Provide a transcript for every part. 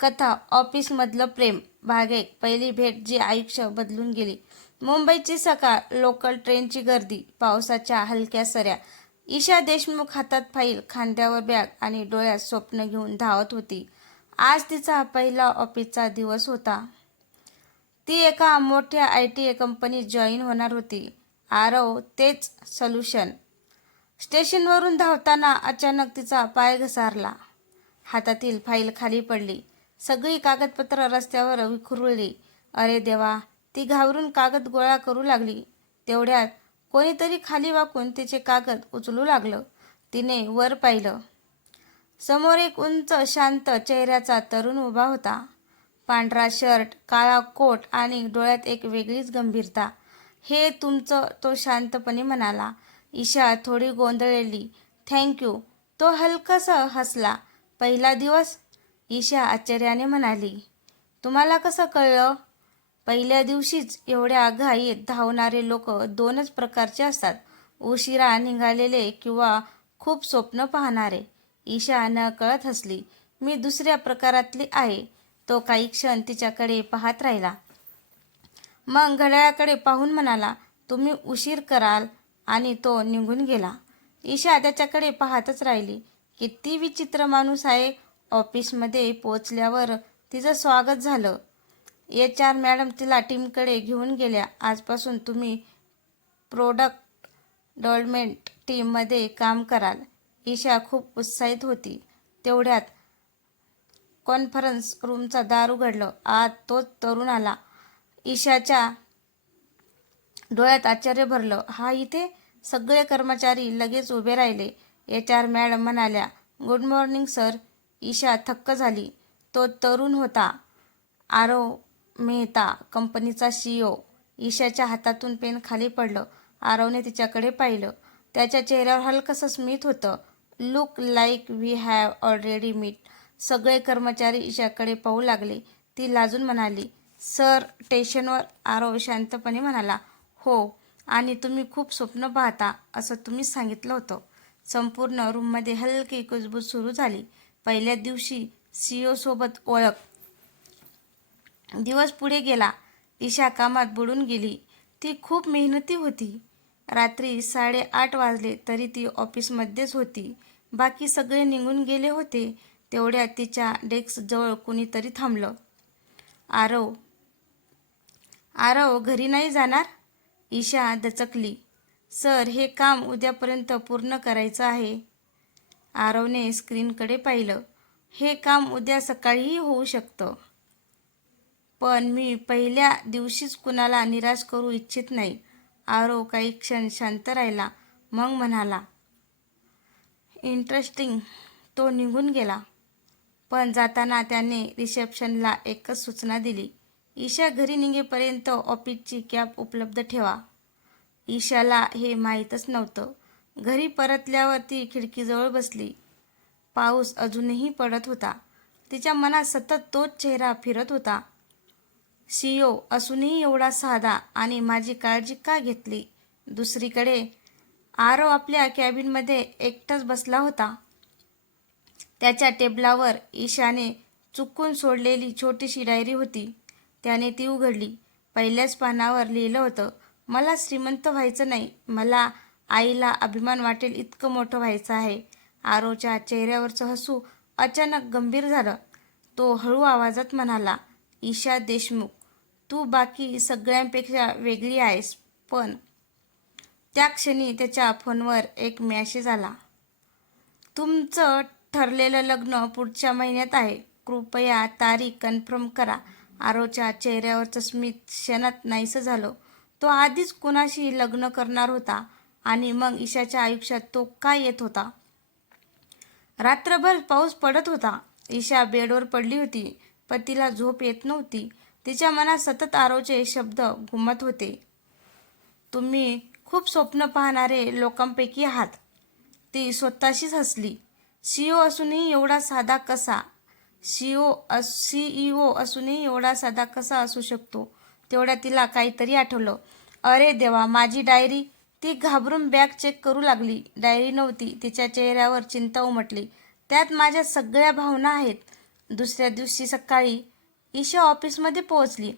कथा ऑफिसमधलं प्रेम भाग 1. पहिली भेट जी आयुष्य बदलून गेली. मुंबईची सकाळ, लोकल ट्रेनची गर्दी, पावसाच्या हलक्या सऱ्या. ईशा देशमुख हातात फाईल, खांद्यावर बॅग आणि डोळ्यात स्वप्न घेऊन धावत होती. आज तिचा पहिला ऑफिसचा दिवस होता. ती एका मोठ्या IT कंपनीत जॉईन होणार होती. आरव तेच सोल्युशन. स्टेशनवरून धावताना अचानक तिचा पाय घसरला. हातातील फाईल खाली पडली. सगळी कागदपत्र रस्त्यावर विखुरली. अरे देवा, ती घाबरून कागद गोळा करू लागली. तेवढ्यात कोणीतरी खाली वाकून तिचे कागद उचलू लागलं. तिने वर पाहिलं. समोर एक उंच शांत चेहऱ्याचा तरुण उभा होता. पांढरा शर्ट, काळा कोट आणि डोळ्यात एक वेगळीच गंभीरता. हे तुमचं, तो शांतपणे म्हणाला. ईशा थोडी गोंधळलेली. थँक्यू. तो हलकासा हसला. पहिला दिवस? ईशा आश्चर्याने म्हणाली. तुम्हाला कसं कळलं? पहिल्या दिवशीच एवढ्या घाईत धावणारे लोक दोनच प्रकारचे असतात, उशिरा निघालेले किंवा खूप स्वप्न पाहणारे. ईशा नकळत हसली. मी दुसऱ्या प्रकारातली आहे. तो काही क्षण तिच्याकडे पाहत राहिला. मग घड्याळाकडे पाहून म्हणाला, तुम्ही उशीर कराल, आणि तो निघून गेला. ईशा त्याच्याकडे पाहतच राहिली. किती विचित्र माणूस आहे. ऑफिसमध्ये पोचल्यावर तिचं स्वागत झालं. HR मॅडम तिला टीमकडे घेऊन गेल्या. आजपासून तुम्ही प्रोडक्ट डेव्हलपमेंट टीममध्ये काम कराल. ईशा खूप उत्साहित होती. तेवढ्यात कॉन्फरन्स रूमचा दार उघडलं. आत तोच तरुण आला. ईशाच्या डोळ्यात आश्चर्य भरलं. हा इथे? सगळे कर्मचारी लगेच उभे राहिले. HR मॅडम म्हणाल्या, गुड मॉर्निंग सर. ईशा थक्क झाली. तो तरुण होता आरव मेहता, कंपनीचा CEO. ईशाच्या हातातून पेन खाली पडलं. आरवने तिच्याकडे पाहिलं. त्याच्या चेहऱ्यावर हलकंसं स्मित होतं. Look like we have already meet. सगळे कर्मचारी ईशाकडे पाहू लागले. ती लाजून म्हणाली, सर स्टेशनवर. आरव शांतपणे म्हणाला, हो, आणि तुम्ही खूप स्वप्न पाहता असं तुम्हीच सांगितलं होतं. संपूर्ण रूममध्ये हलकी कुजबूज सुरू झाली. पहिल्या दिवशी CEO सोबत ओळख. दिवस पुढे गेला. ईशा कामात बुडून गेली. ती खूप मेहनती होती. रात्री 8:30 वाजले तरी ती ऑफिसमध्येच होती. बाकी सगळे निघून गेले होते. तेवढ्यात तिच्या डेस्कजवळ कुणीतरी थांबलं. आरव. आरव घरी नाही जाणार? ईशा दचकली. सर, हे काम उद्यापर्यंत पूर्ण करायचं आहे. आरवने स्क्रीनकडे पाहिलं. हे काम उद्या सकाळीही होऊ शकतं. पण मी पहिल्या दिवशीच कुणाला निराश करू इच्छित नाही. आरव काही क्षण शांत राहिला. मग म्हणाला, इंटरेस्टिंग. तो निघून गेला. पण जाताना त्याने रिसेप्शनला एकच सूचना दिली. ईशा घरी निघेपर्यंत ऑफिसची कॅब उपलब्ध ठेवा. ईशाला हे माहीतच नव्हतं. घरी परतल्यावर ती खिडकीजवळ बसली. पाऊस अजूनही पडत होता. तिच्या मनात सतत तोच चेहरा फिरत होता. CEO असूनही एवढा साधा, आणि माझी काळजी का घेतली? दुसरीकडे आरव आपल्या कॅबिनमध्ये एकटाच बसला होता. त्याच्या टेबलावर ईशाने चुकून सोडलेली छोटीशी डायरी होती. त्याने ती उघडली. पहिल्याच पानावर लिहिलं होतं, मला श्रीमंत व्हायचं नाही, मला आईला अभिमान वाटेल इतकं मोठं व्हायचं आहे. आरवच्या चेहऱ्यावरचं हसू अचानक गंभीर झालं. तो हळू आवाजात म्हणाला, ईशा देशमुख, तू बाकी सगळ्यांपेक्षा वेगळी आहेस. पण त्या क्षणी त्याच्या फोनवर एक मेसेज आला. तुमचं ठरलेलं लग्न पुढच्या महिन्यात आहे. कृपया तारीख कन्फर्म करा. आरवच्या चेहऱ्यावरचं स्मित क्षणात नाहीसं झालं. तो आधीच कुणाशी लग्न करणार होता, आणि मग ईशाच्या आयुष्यात तो काय येत होता? रात्रभर पाऊस पडत होता. ईशा बेडवर पडली होती, पण तिला झोप येत नव्हती. तिच्या मनात सतत आरवचे शब्द घुमत होते. तुम्ही खूप स्वप्न पाहणारे लोकांपैकी आहात. ती स्वतःशीच हसली. CEO असूनही एवढा साधा कसा? CEO असूनही एवढा साधा कसा असू शकतो? तेवढ्या तिला काहीतरी आठवलं. अरे देवा, माझी डायरी. ती घाबरून बॅग चेक करू लागली. डायरी नव्हती. तिच्या चेहऱ्यावर चिंता उमटली. त्यात माझ्या सगळ्या भावना आहेत. दुसऱ्या दिवशी सकाळी ईशा ऑफिसमध्ये पोहोचली.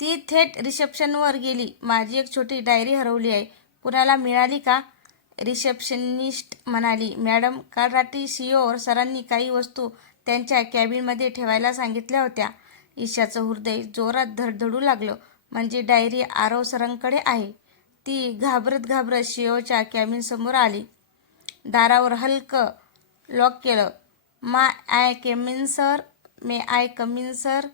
ती थेट रिसेप्शनवर गेली. माझी एक छोटी डायरी हरवली आहे, कुणाला मिळाली का? रिसेप्शनिस्ट म्हणाली. मॅडम, काल रात्री CEO सरांनी काही वस्तू त्यांच्या कॅबिनमध्ये ठेवायला सांगितल्या होत्या. ईशाचं हृदय जोरात धडधडू लागलं. म्हणजे डायरी आरव सरांकडे आहे. ती घाबरत घाबरत CEOच्या कॅबिनसमोर आली. दारावर हलकं लॉक केलं. May I come in sir? May I come in sir?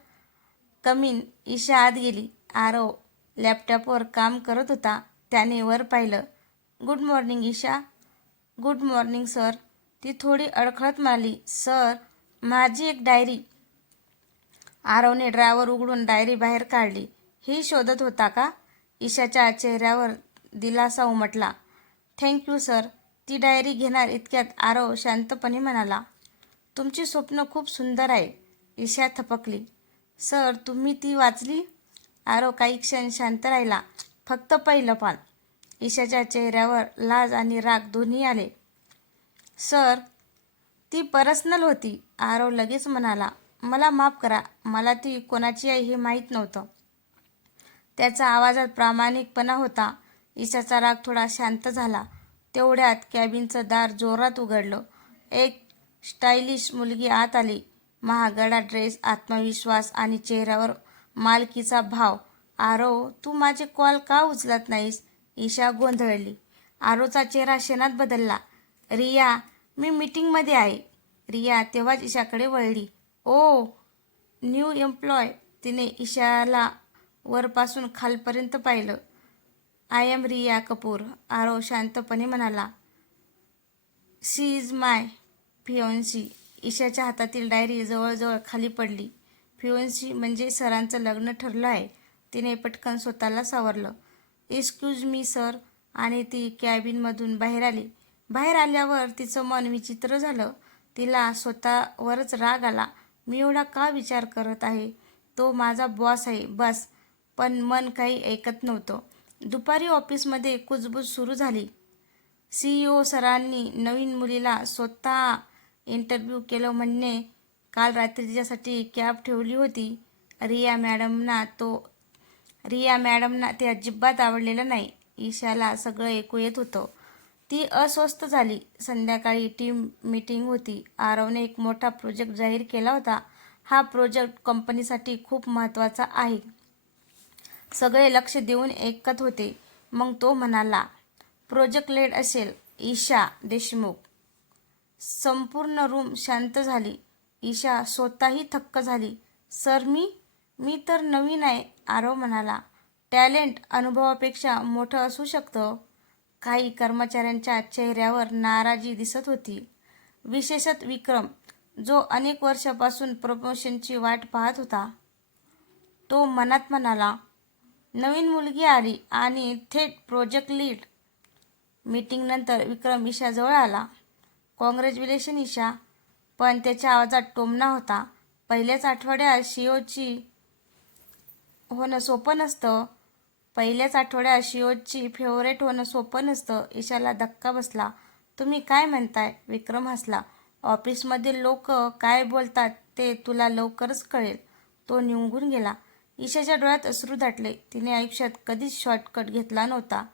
Come in. Isha आत गेली. आरव लॅपटॉपवर काम करत होता. त्याने वर पाहिलं. Good morning Isha. Good morning sir. ती थोडी अडखळत म्हणाली. सर, माझी एक डायरी. आरवने ड्रायव्हर उघडून डायरी बाहेर काढली. ही शोधत होता का? ईशाच्या चेहऱ्यावर दिलासा उमटला. Thank you sir. ती डायरी घेणार इतक्यात आरव शांतपणे म्हणाला. तुमची स्वप्न खूप सुंदर आहे. ईशा थपकली. सर, तुम्ही ती वाचली? आरव काही क्षण शांत राहिला. फक्त पहिलं पान. ईशाच्या चेहऱ्यावर लाज आणि राग दोन्ही आले. सर, ती पर्सनल होती. आरव लगेच म्हणाला. मला माफ करा, मला ती कोणाची आहे हे माहीत नव्हतं. त्याच्या आवाजात प्रामाणिकपणा होता. ईशाचा राग थोडा शांत झाला. तेवढ्यात कॅबिनचं दार जोरात उघडलं. एक स्टायलिश मुलगी आत आली. महागडा ड्रेस, आत्मविश्वास आणि चेहऱ्यावर मालकीचा भाव. आरव, तू माझे कॉल का उचलत नाहीस? ईशा गोंधळली. आरवचा चेहरा क्षणात बदलला. रिया, मी मीटिंगमध्ये आहे. रिया तेव्हाच ईशाकडे वळली. Oh, new employee. तिने ईशाला वरपासून खालपर्यंत पाहिलं. I am Riya Kapoor. आरव शांतपणे म्हणाला. शी इज माय फियोन्सी. ईशाच्या हातातील डायरी जवळजवळ खाली पडली. फियोन्सी म्हणजे सरांचं लग्न ठरलं आहे. तिने पटकन स्वतःला सावरलं. Excuse me sir. आणि ती कॅबिनमधून बाहेर आली. बाहेर आल्यावर तिचं मन विचित्र झालं. तिला स्वतःवरच राग आला. मी एवढा का विचार करत आहे? तो माझा बॉस आहे बस. पण मन काही ऐकत नव्हतं. दुपारी ऑफिसमध्ये कुजबूज सुरू झाली. CEO सरांनी नवीन मुलीला स्वतः इंटरव्ह्यू केलं म्हणणे. काल रात्री तिच्यासाठी कॅब ठेवली होती. रिया मॅडमना ते अजिबात आवडलेलं नाही. ईशाला सगळं ऐकू येत होतं. ती अस्वस्थ झाली. संध्याकाळी टीम मीटिंग होती. आरवने एक मोठा प्रोजेक्ट जाहीर केला होता. हा प्रोजेक्ट कंपनीसाठी खूप महत्त्वाचा आहे. सगळे लक्ष देऊन ऐकत होते. मग तो म्हणाला. प्रोजेक्ट लीड असेल ईशा देशमुख. संपूर्ण रूम शांत झाली. ईशा स्वतःही थक्क झाली. सर, मी तर नवीन आहे. आरव म्हणाला. टॅलेंट अनुभवापेक्षा मोठं असू शकतं. काही कर्मचाऱ्यांच्या चेहऱ्यावर नाराजी दिसत होती. विशेषतः विक्रम, जो अनेक वर्षापासून प्रमोशनची वाट पाहत होता. तो मनात म्हणाला. नवीन मुलगी आली आणि थेट प्रोजेक्ट लीड. मीटिंगनंतर विक्रम ईशाजवळ आला. कॉंग्रॅच्युलेशन ईशा. पण त्याच्या आवाजात टोमणा होता. पहिल्याच आठवड्यात CEOची होणं सोपं नसतं. फेवरेट होणं सोपं नसतं. ईशाला धक्का बसला. तुम्ही काय म्हणताय? विक्रम हसला. ऑफिसमधील लोक काय बोलतात ते तुला लवकरच कळेल. तो निघून गेला. ईशाच्या डोळ्यात अश्रू दाटले. तिने आयुष्यात कधीच शॉर्टकट घेतला नव्हता.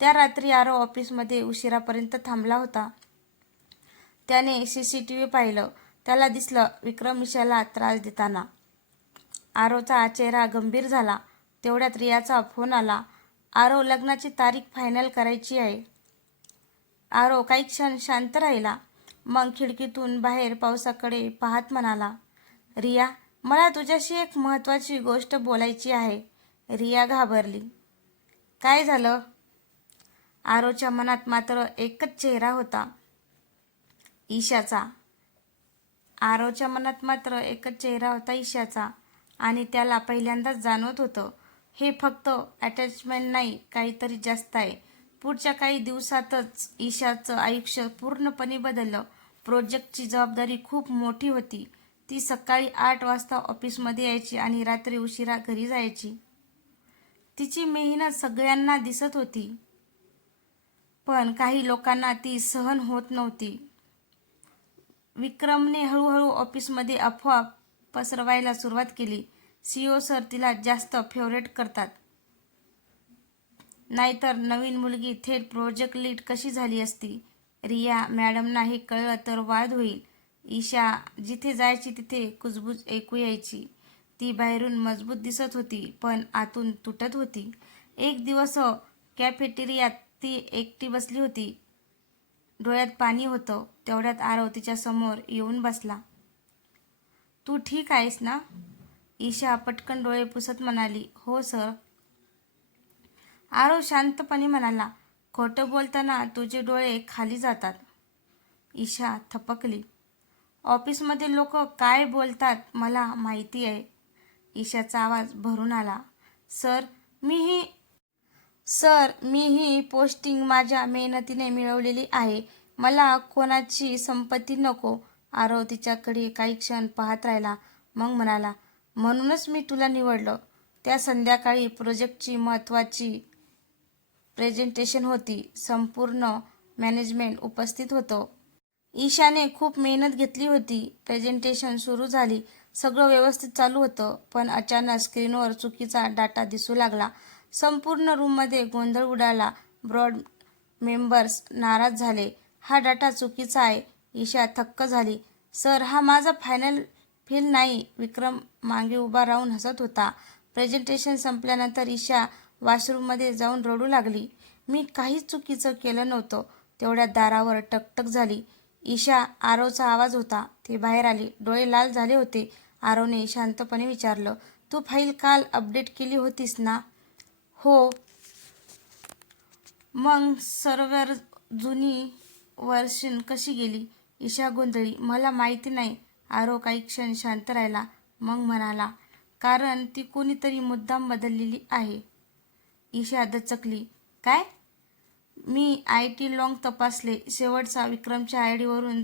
त्या रात्री आरव ऑफिसमध्ये उशिरापर्यंत थांबला होता. त्याने CCTV पाहिलं. त्याला दिसलं विक्रम ईशाला त्रास देताना. आरवचा चेहरा गंभीर झाला. तेवढ्यात रियाचा फोन आला. आरव, लग्नाची तारीख फायनल करायची आहे. आरव काही क्षण शांत राहिला. मग खिडकीतून बाहेर पावसाकडे पाहत म्हणाला. रिया, मला तुझ्याशी एक महत्त्वाची गोष्ट बोलायची आहे. रिया घाबरली. काय झालं? आरवच्या मनात मात्र एकच चेहरा होता. ईशाचा. ईशाचा. आणि त्याला पहिल्यांदाच जाणवत होतं. हे फक्त अटॅचमेंट नाही, काहीतरी जास्त आहे. पुढच्या काही दिवसातच ईशाचं आयुष्य पूर्णपणे बदललं. प्रोजेक्टची जबाबदारी खूप मोठी होती. ती सकाळी 8 वाजता ऑफिसमध्ये यायची आणि रात्री उशिरा घरी जायची. तिची मेहनत सगळ्यांना दिसत होती. पण काही लोकांना ती सहन होत नव्हती. विक्रमने हळूहळू ऑफिसमध्ये अफवा पसरवायला सुरुवात केली. CEO सर तिला जास्त फेवरेट करतात. नाहीतर नवीन मुलगी थेट प्रोजेक्ट लीड कशी झाली असती? रिया मॅडमना हे कळलं तर वाद होईल. ईशा जिथे जायची तिथे कुजबूज ऐकू यायची. ती बाहेरून मजबूत दिसत होती पण आतून तुटत होती. एक दिवस कॅफेटेरियात ती एकटी बसली होती. डोळ्यात पाणी होतं. तेवढ्यात आरव तिच्या समोर येऊन बसला. तू ठीक आहेस ना? ईशा पटकन डोळे पुसत म्हणाली, हो सर. आरव शांतपणे म्हणाला, खोटं बोलताना तुझे डोळे खाली जातात. ईशा थपकली. ऑफिसमध्ये लोक काय बोलतात मला माहिती आहे. ईशाचा आवाज भरून आला. सर मी ही पोस्टिंग माझ्या मेहनतीने मिळवलेली आहे. मला कोणाची संपत्ती नको. आरव तिच्याकडे काही क्षण पाहत राहिला. मग म्हणाला, म्हणूनच मी तुला निवडलं. त्या संध्याकाळी प्रोजेक्टची महत्त्वाची प्रेझेंटेशन होती. संपूर्ण मॅनेजमेंट उपस्थित होतं. ईशाने खूप मेहनत घेतली होती. प्रेझेंटेशन सुरू झाली. सगळं व्यवस्थित चालू होतं. पण अचानक स्क्रीनवर चुकीचा डाटा दिसू लागला. संपूर्ण रूममध्ये गोंधळ उडाला. बोर्ड मेंबर्स नाराज झाले. हा डाटा चुकीचा आहे. ईशा थक्क झाली. सर, हा माझा फायनल फील नाही. विक्रम मागे उभा राहून हसत होता. प्रेझेंटेशन संपल्यानंतर ईशा वॉशरूममध्ये जाऊन रडू लागली. मी काहीच चुकीचं केलं नव्हतं. तेवढ्यात दारावर टकटक झाली. ईशा, आरवचा आवाज होता. ते बाहेर आले. डोळे लाल झाले होते. आरवने शांतपणे विचारलं, तू फाईल काल अपडेट केली होतीस ना? हो. मग सर्व्हर जुनी वर्षन कशी गेली? ईशा गोंधळी. मला माहिती नाही. आरव काही क्षण शांत राहिला. मग म्हणाला, कारण ती कोणीतरी मुद्दाम बदललेली आहे. ईशा दचकली. काय? मी IT लॉग तपासले. शेवटचं विक्रमच्या आयडीवरून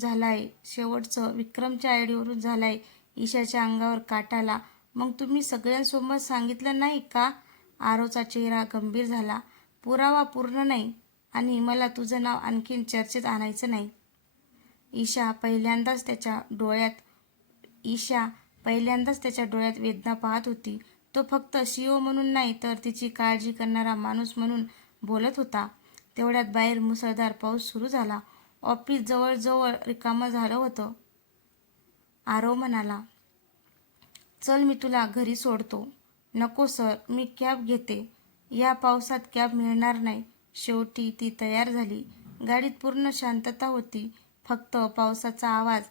झालाय. ईशाच्या अंगावर काटा आला. मग तुम्ही सगळ्यांसमोर सांगितलं नाही का? आरवचा चेहरा गंभीर झाला. पुरावा पूर्ण नाही आणि मला तुझं नाव आणखीन चर्चेत आणायचं नाही. ईशा पहिल्यांदाच त्याच्या डोळ्यात वेदना पाहत होती. तो फक्त CEO म्हणून नाही तर तिची काळजी करणारा माणूस म्हणून बोलत होता. तेवढ्यात बाहेर मुसळधार पाऊस सुरू झाला. ऑफिस जवळजवळ रिकामं झालं होतं. आरव म्हणाला, चल मी तुला घरी सोडतो. नको सर, मी कॅब घेते. या पावसात कॅब मिळणार नाही. शेवटी ती तयार झाली. गाडीत पूर्ण शांतता होती. फक्त पावसाचा आवाज.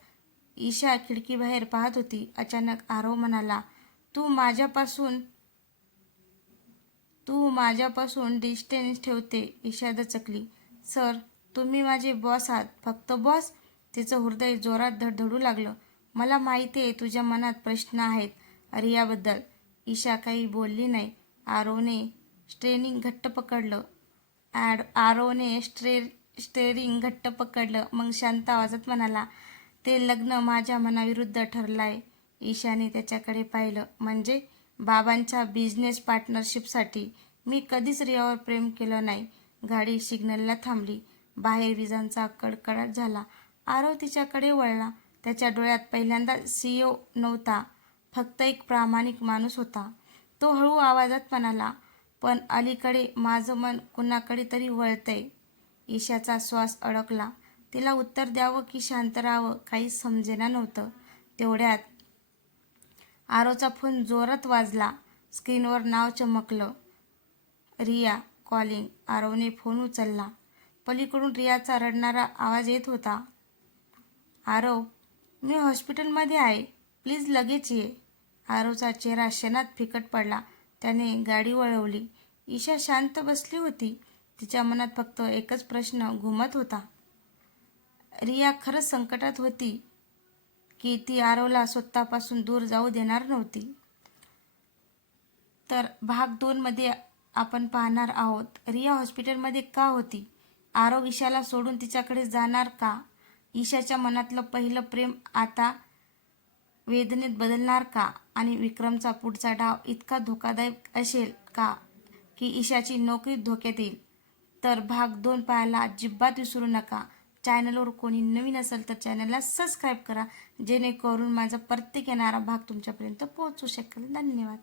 ईशा खिडकीबाहेर पाहत होती. अचानक आरव म्हणाला, तू माझ्यापासून डिस्टन्स ठेवते. ईशा दचकली. सर, तुम्ही माझे बॉस आहात. फक्त बॉस? तिचं हृदय जोरात धडधडू लागलं. मला माहिती आहे तुझ्या मनात प्रश्न आहेत रियाबद्दल. ईशा काही बोलली नाही. आरवने स्टेरिंग घट्ट पकडलं. मग शांत आवाजात म्हणाला, ते लग्न माझ्या मनाविरुद्ध ठरलंय. ईशाने त्याच्याकडे पाहिलं. म्हणजे? बाबांच्या बिझनेस पार्टनरशिपसाठी. मी कधीच रियावर प्रेम केलं नाही. गाडी सिग्नलला थांबली. बाहेर विजांचा कडकडाट झाला. आरव तिच्याकडे वळला. त्याच्या डोळ्यात पहिल्यांदा CEO नव्हता, फक्त एक प्रामाणिक माणूस होता. तो हळू आवाजात म्हणाला, पण अलीकडे माझं मन कुणाकडे तरी वळतंय. ईशाचा श्वास अडकला. तिला उत्तर द्यावं की शांत राहावं काहीच समजेना नव्हतं. तेवढ्यात आरवचा फोन जोरात वाजला. स्क्रीनवर नाव चमकलं, रिया कॉलिंग. आरवने फोन उचलला. पलीकडून रियाचा रडणारा आवाज येत होता. आरव, मी हॉस्पिटलमध्ये आहे. प्लीज लगेच ये. आरवचा चेहरा क्षणात फिकट पडला. त्याने गाडी वळवली. ईशा शांत बसली होती. तिच्या मनात फक्त एकच प्रश्न घुमत होता. रिया खरंच संकटात होती की ती आरवला स्वतःपासून दूर जाऊ देणार नव्हती? तर भाग 2 मध्ये आपण पाहणार आहोत, रिया हॉस्पिटलमध्ये का होती? आरव ईशाला सोडून तिच्याकडे जाणार का? ईशाच्या मनातलं पहिलं प्रेम आता वेदनेत बदलणार का? आणि विक्रमचा पुढचा डाव इतका धोकादायक असेल का की ईशाची नोकरी धोक्यात येईल? तर भाग 2 पाहायला अजिबात विसरू नका. चॅनलवर कोणी नवीन असेल तर चॅनलला सबस्क्राईब करा, जेणेकरून माझा प्रत्येक येणारा भाग तुमच्यापर्यंत पोहोचू शकेल. धन्यवाद.